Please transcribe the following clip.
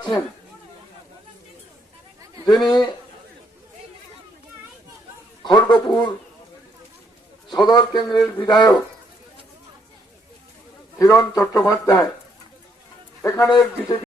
পাচ্ছেন, যিনি খড়গপুর সদর কেন্দ্রের বিধায়ক হিরণ চট্টোপাধ্যায়, এখানের বিজেপি